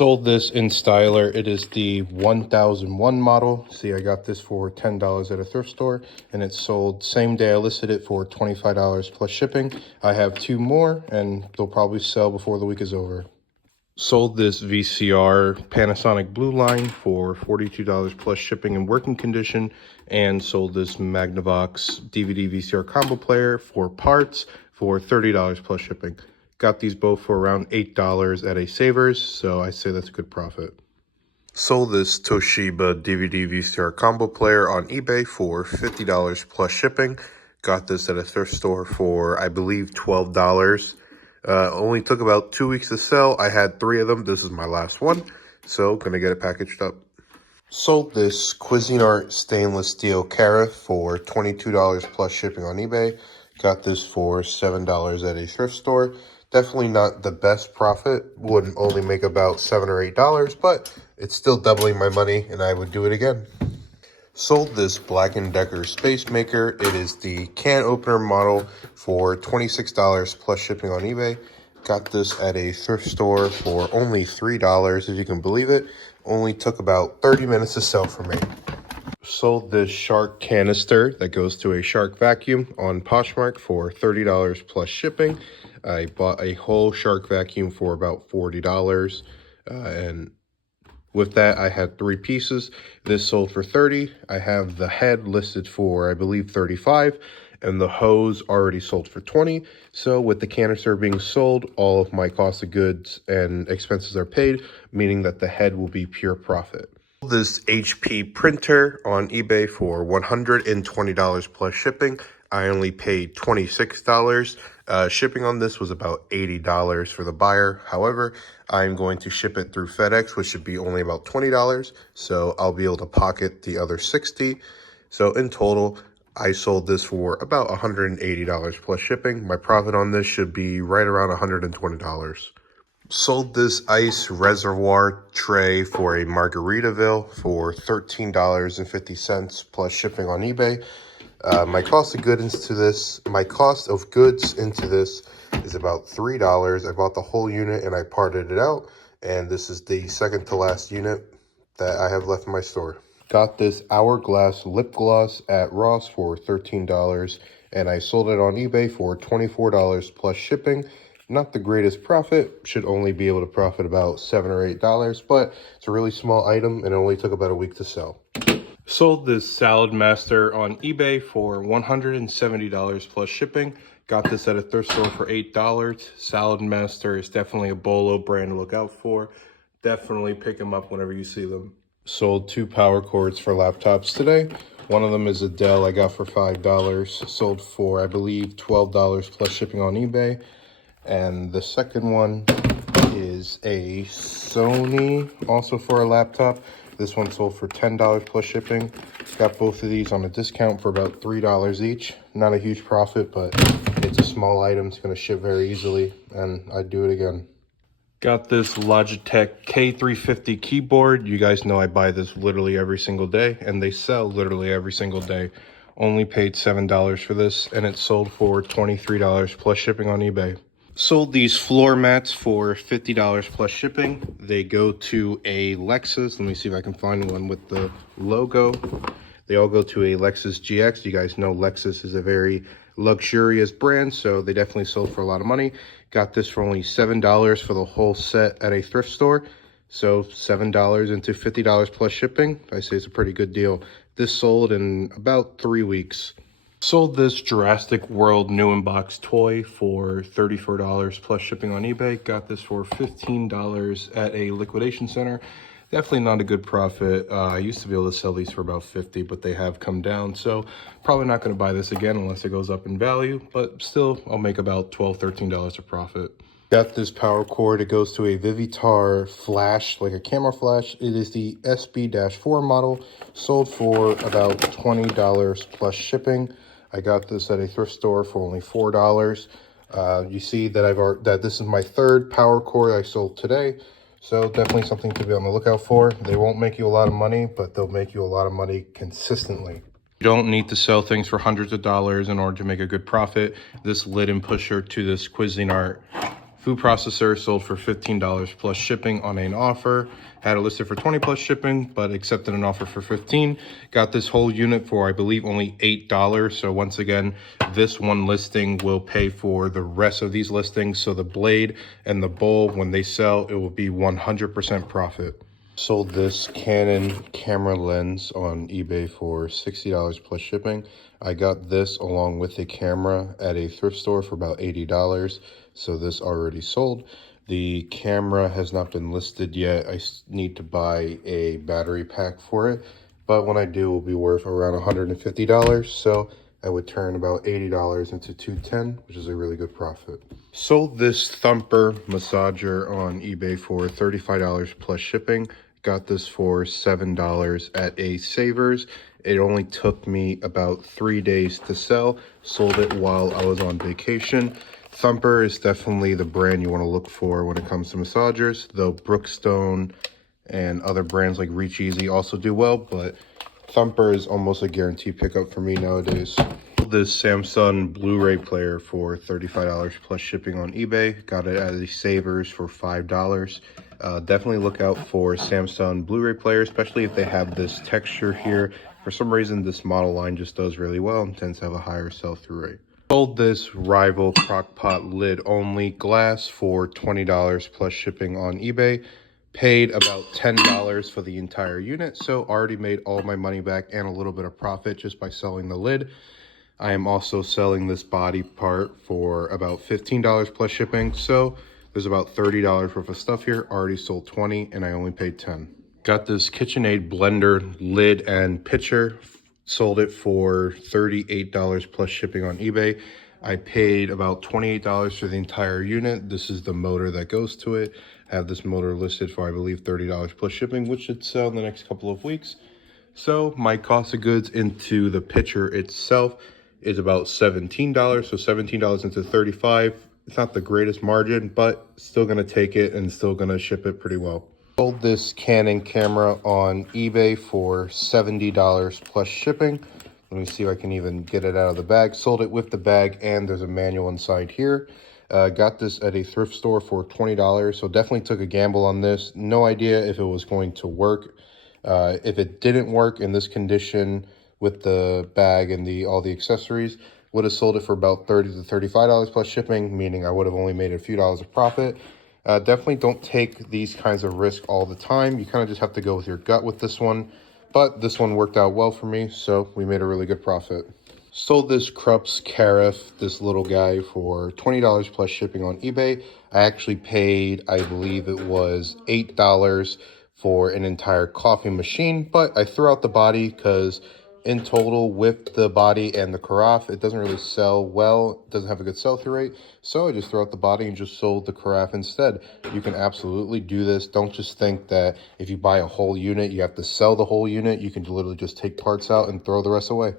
Sold this in Styler. It is the 1001 model. See, I got this for $10 at a thrift store, and it's sold same day I listed it for $25 plus shipping. I have two more, and they'll probably sell before the week is over. Sold this VCR Panasonic Blue Line for $42 plus shipping and working condition, and sold this Magnavox DVD VCR combo player for parts for $30 plus shipping. Got these both for around $8 at a Savers, so I say that's a good profit. Sold this Toshiba DVD VCR combo player on eBay for $50 plus shipping. Got this at a thrift store for, I believe, $12. Only took about 2 weeks to sell. I had 3 of them. This is my last one, so gonna get it packaged up. Sold this Cuisinart stainless steel carafe for $22 plus shipping on eBay. Got this for $7 at a thrift store. Definitely not the best profit. Would only make about $7 or $8, but it's still doubling my money, and I would do it again. Sold this Black & Decker Space Maker. It is the can opener model for $26 plus shipping on eBay. Got this at a thrift store for only $3, if you can believe it. Only took about 30 minutes to sell for me. Sold this Shark canister that goes to a Shark vacuum on Poshmark for $30 plus shipping. I bought a whole Shark vacuum for about $40, and with that, I had 3 pieces. This sold for $30. I have the head listed for, I believe, $35, and the hose already sold for $20. So with the canister being sold, all of my cost of goods and expenses are paid, meaning that the head will be pure profit. This HP printer on eBay for $120 plus shipping. I only paid $26. Shipping on this was about $80 for the buyer. However, I'm going to ship it through FedEx, which should be only about $20. So I'll be able to pocket the other $60. So in total, I sold this for about $180 plus shipping. My profit on this should be right around $120. Sold this ice reservoir tray for a Margaritaville for $13.50 plus shipping on eBay. My cost of goods into this is about $3. I bought the whole unit and I parted it out, and this is the second to last unit that I have left in my store. Got this Hourglass lip gloss at Ross for $13, and I sold it on eBay for $24 plus shipping. Not the greatest profit, should only be able to profit about $7 or $8, but it's a really small item and it only took about a week to sell. Sold this Salad Master on eBay for $170 plus shipping. Got this at a thrift store for $8. Salad Master is definitely a Bolo brand to look out for. Definitely pick them up whenever you see them. Sold 2 power cords for laptops today. One of them is a Dell I got for $5. Sold for, I believe, $12 plus shipping on eBay. And the second one is a Sony, also for a laptop. This one sold for $10 plus shipping. Got both of these on a discount for about $3 each. Not a huge profit, but it's a small item. It's going to ship very easily, and I'd do it again. Got this Logitech K350 keyboard. You guys know I buy this literally every single day, and they sell literally every single day. Only paid $7 for this, and it sold for $23 plus shipping on eBay. Sold these floor mats for $50 plus shipping. They go to a Lexus. Let me see if I can find one with the logo. They all go to a Lexus GX. You guys know Lexus is a very luxurious brand, so they definitely sold for a lot of money. Got this for only $7 for the whole set at a thrift store. So $7 into $50 plus shipping. I say it's a pretty good deal. This sold in about 3 weeks. Sold this Jurassic World new in box toy for $34 plus shipping on eBay. Got this for $15 at a liquidation center. Definitely not a good profit. I used to be able to sell these for about $50, but they have come down. So probably not going to buy this again unless it goes up in value. But still, I'll make about $12, $13 of profit. Got this power cord. It goes to a Vivitar flash, like a camera flash. It is the SB-4 model. Sold for about $20 plus shipping. I got this at a thrift store for only $4. You see that that this is my 3rd power cord I sold today. So definitely something to be on the lookout for. They won't make you a lot of money, but they'll make you a lot of money consistently. You don't need to sell things for hundreds of dollars in order to make a good profit. This lid and pusher to this Cuisinart Food processor sold for $15 plus shipping on an offer. Had it listed for 20 plus shipping, but accepted an offer for 15. Got this whole unit for, I believe, only $8. So once again, this one listing will pay for the rest of these listings. So the blade and the bowl, when they sell, it will be 100% profit. Sold this Canon camera lens on eBay for $60 plus shipping. I got this along with a camera at a thrift store for about $80. So this already sold. The camera has not been listed yet. I need to buy a battery pack for it. But when I do, it will be worth around $150. So I would turn about $80 into $210, which is a really good profit. Sold this Thumper massager on eBay for $35 plus shipping. Got this for $7 at a Savers. It only took me about 3 days to sell. Sold it while I was on vacation. Thumper is definitely the brand you want to look for when it comes to massagers, though Brookstone and other brands like Reach Easy also do well, but Thumper is almost a guaranteed pickup for me nowadays. This Samsung Blu-ray player for $35 plus shipping on eBay. Got it at the Savers for $5. Definitely look out for Samsung Blu-ray player, especially if they have this texture here. For some reason, this model line just does really well and tends to have a higher sell-through rate. Sold this Rival crockpot lid only glass for $20 plus shipping on eBay. Paid about $10 for the entire unit, so already made all my money back and a little bit of profit just by selling the lid. I am also selling this body part for about $15 plus shipping, so there's about $30 worth of stuff here. Already sold 20 and I only paid 10. Got this KitchenAid blender lid and pitcher. Sold it for $38 plus shipping on eBay. I paid about $28 for the entire unit. This is the motor that goes to it. I have this motor listed for, I believe, $30 plus shipping, which should sell in the next couple of weeks. So my cost of goods into the pitcher itself is about $17. So $17 into $35. It's not the greatest margin, but still gonna take it and still gonna ship it pretty well. Sold this Canon camera on eBay for $70 plus shipping. Let me see if I can even get it out of the bag. Sold it with the bag and there's a manual inside here. Got this at a thrift store for $20, so definitely took a gamble on this. No idea if it was going to work. If it didn't work in this condition with the bag and all the accessories, would have sold it for about $30 to $35 plus shipping, meaning I would have only made a few dollars of profit. Definitely don't take these kinds of risks all the time. You kind of just have to go with your gut with this one. But this one worked out well for me, so we made a really good profit. Sold this Krups Carafe, this little guy, for $20 plus shipping on eBay. I actually paid, I believe it was $8 for an entire coffee machine, but I threw out the body because in total with the body and the carafe, it doesn't really sell well. It doesn't have a good sell-through rate. So I just threw out the body and just sold the carafe instead. You can absolutely do this. Don't just think that if you buy a whole unit, you have to sell the whole unit. You can literally just take parts out and throw the rest away.